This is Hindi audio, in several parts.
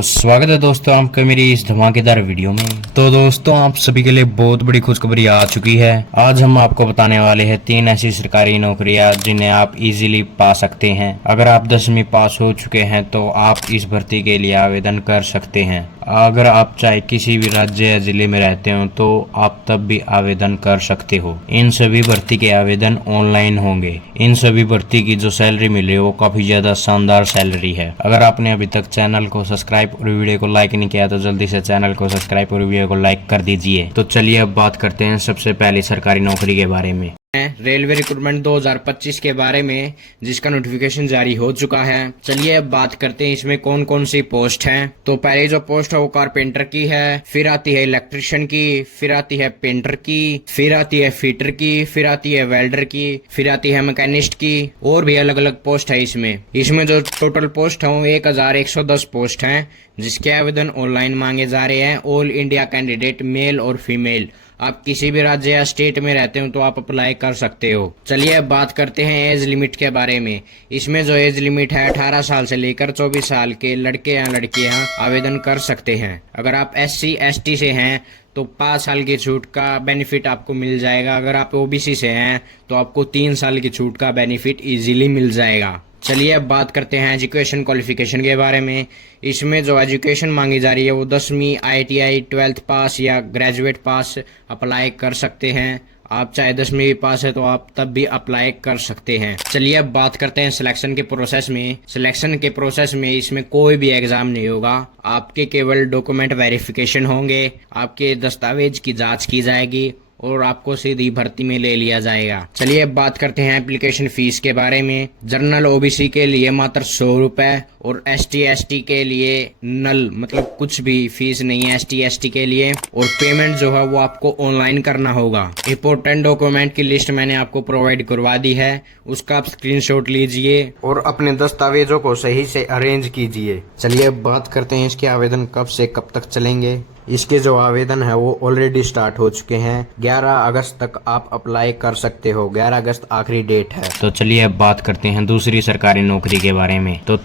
तो स्वागत है दोस्तों आपका मेरी इस धमाकेदार वीडियो में। तो दोस्तों आप सभी के लिए बहुत बड़ी खुशखबरी आ चुकी है। आज हम आपको बताने वाले हैं 3 ऐसी सरकारी नौकरियां जिन्हें आप इजीली पा सकते हैं। अगर आप 10वीं पास हो चुके हैं तो आप इस भर्ती के लिए आवेदन कर सकते हैं। अगर आप चाहे किसी भी राज्य या जिले में रहते हो तो आप तब भी आवेदन कर सकते हो। इन सभी भर्ती के आवेदन ऑनलाइन होंगे। इन सभी भर्ती की जो सैलरी मिले वो काफी ज्यादा शानदार सैलरी है। अगर आपने अभी तक चैनल को सब्सक्राइब और वीडियो को लाइक नहीं किया तो जल्दी से चैनल को सब्सक्राइब और वीडियो को लाइक कर दीजिए। तो चलिए अब बात करते हैं सबसे पहले सरकारी नौकरी के बारे में। रेलवे रिक्रूटमेंट 2025 के बारे में, जिसका नोटिफिकेशन जारी हो चुका है। चलिए अब बात करते हैं इसमें कौन कौन सी पोस्ट हैं। तो पहले जो पोस्ट है वो कारपेंटर की है, फिर आती है इलेक्ट्रिशियन की, फिर आती है पेंटर की, फिर आती है फिटर की, फिर आती है वेल्डर की, फिर आती है मैकेनिस्ट की, और भी अलग अलग पोस्ट है इसमें जो टोटल पोस्ट है वो 1110 पोस्ट हैं, जिसके आवेदन ऑनलाइन मांगे जा रहे हैं। ऑल इंडिया कैंडिडेट मेल और फीमेल, आप किसी भी राज्य या स्टेट में रहते हो तो आप अप्लाई कर सकते हो। चलिए अब बात करते हैं एज लिमिट के बारे में। इसमें जो एज लिमिट है 18 साल से लेकर 24 साल के लड़के या लड़कियां आवेदन कर सकते हैं। अगर आप SC ST से हैं तो 5 साल की छूट का बेनिफिट आपको मिल जाएगा। अगर आप OBC से हैं तो आपको 3 साल की छूट का बेनिफिट इजीली मिल जाएगा। चलिए अब बात करते हैं एजुकेशन क्वालिफिकेशन के बारे में। इसमें जो एजुकेशन मांगी जा रही है वो 10वीं ITI 12th पास या ग्रेजुएट पास अप्लाई कर सकते हैं। आप चाहे 10वीं भी पास है तो आप तब भी अप्लाई कर सकते हैं। चलिए अब बात करते हैं सिलेक्शन के प्रोसेस में। सिलेक्शन के प्रोसेस में इसमें कोई भी एग्जाम नहीं होगा। आपके केवल डॉक्यूमेंट वेरिफिकेशन होंगे, आपके दस्तावेज की जांच की जाएगी और आपको सीधी भर्ती में ले लिया जाएगा। चलिए अब बात करते हैं एप्लीकेशन फीस के बारे में। जनरल OBC के लिए मात्र 100 रुपए और ST ST के लिए नल, मतलब कुछ भी फीस नहीं है ST ST के लिए। और पेमेंट जो है वो आपको ऑनलाइन करना होगा। इंपॉर्टेंट डॉक्यूमेंट की लिस्ट मैंने आपको प्रोवाइड करवा दी है, उसका आप स्क्रीनशॉट लीजिए और अपने दस्तावेजों को सही से अरेंज कीजिए। चलिए अब बात करते हैं इसके आवेदन कब से कब तक चलेंगे। इसके जो आवेदन है वो ऑलरेडी स्टार्ट हो चुके हैं। 11 अगस्त तक आप अप्लाई कर सकते हो। 11 अगस्त आखिरी डेट है। तो चलिए अब बात करते हैं दूसरी सरकारी नौकरी के बारे में। तो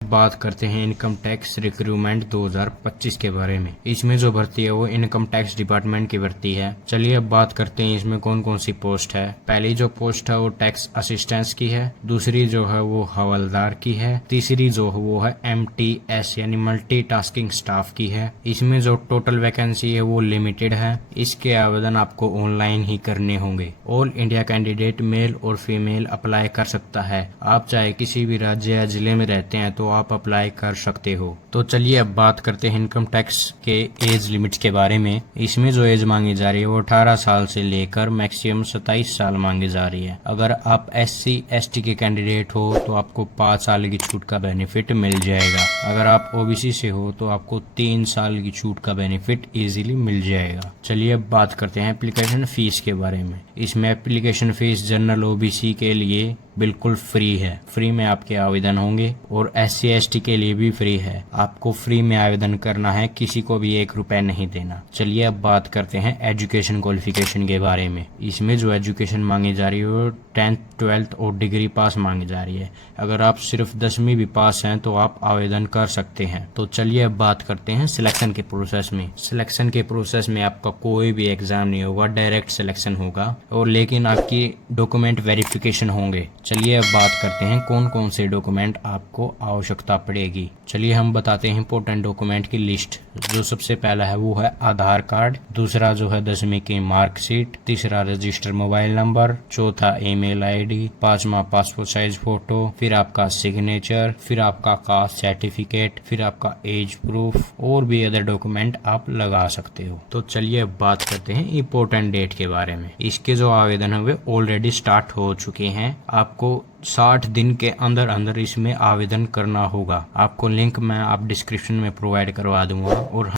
बात करते हैं इनकम टैक्स रिक्रूटमेंट 2025 के बारे में। इसमें जो भर्ती है वो इनकम टैक्स डिपार्टमेंट की भर्ती है। चलिए अब बात करते हैं इसमें कौन कौन सी पोस्ट है। पहली जो पोस्ट है वो टैक्स असिस्टेंस की है, दूसरी जो है वो हवलदार की है, तीसरी जो है वो है MTS यानी मल्टीटास्किंग स्टाफ की है। इसमें जो टोटल वैकेंसी है वो लिमिटेड है। इसके आवेदन आपको ऑनलाइन ही करने होंगे। ऑल इंडिया कैंडिडेट मेल और फीमेल अप्लाई कर सकता है। आप चाहे किसी भी राज्य या जिले में रहते हैं तो आप अप्लाई कर सकते हो। तो चलिए अब बात करते हैं इनकम टैक्स के एज लिमिट के बारे में। इसमें जो एज मांगी जा रही है वो 18 साल से लेकर मैक्सिमम 27 साल मांगी जा रही है। अगर आप SC ST के कैंडिडेट हो तो आपको 5 साल की छूट का बेनिफिट मिल जाएगा। अगर आप OBC से हो तो आपको 3 साल की छूट का बेनिफिट इजीली मिल जाएगा। चलिए अब बात करते हैं एप्लीकेशन फीस के बारे में। इसमें एप्लीकेशन फीस जनरल OBC के लिए बिल्कुल फ्री है। फ्री में आपके आवेदन होंगे और SC ST के लिए भी फ्री है। आपको फ्री में आवेदन करना है, किसी को भी 1 रुपए नहीं देना। चलिए अब बात करते हैं एजुकेशन क्वालिफिकेशन के बारे में। इसमें जो एजुकेशन मांगी जा रही है वो 10th 12th और डिग्री पास मांगी जा रही है। अगर आप सिर्फ 10वीं भी पास हैं तो आप आवेदन कर सकते हैं। तो चलिए अब बात करते हैं सिलेक्शन के प्रोसेस में। सिलेक्शन के प्रोसेस में आपका कोई भी एग्जाम नहीं होगा, डायरेक्ट सिलेक्शन होगा और लेकिन आपकी डॉक्यूमेंट वेरिफिकेशन होंगे। चलिए अब बात करते हैं कौन कौन से डॉक्यूमेंट आपको आवश्यकता पड़ेगी। चलिए हम बताते हैं इंपॉर्टेंट डॉक्यूमेंट की लिस्ट। जो सबसे पहला है वो है आधार कार्ड, दूसरा जो है 10वीं की मार्कशीट, तीसरा रजिस्टर मोबाइल नंबर, चौथा ईमेल ID, पांचवा पासपोर्ट साइज फोटो, फिर आपका सिग्नेचर, फिर आपका कास्ट सर्टिफिकेट, फिर आपका एज प्रूफ और भी अदर डॉक्यूमेंट आप लगा सकते हो। तो चलिए अब बात करते हैं इंपॉर्टेंट डेट के बारे में। इसके जो आवेदन है वे ऑलरेडी स्टार्ट हो चुके हैं। आपको 60 दिन के अंदर अंदर इसमें आवेदन करना होगा। आपको लिंक मैं आप डिस्क्रिप्शन में प्रोवाइड करवा दूंगा और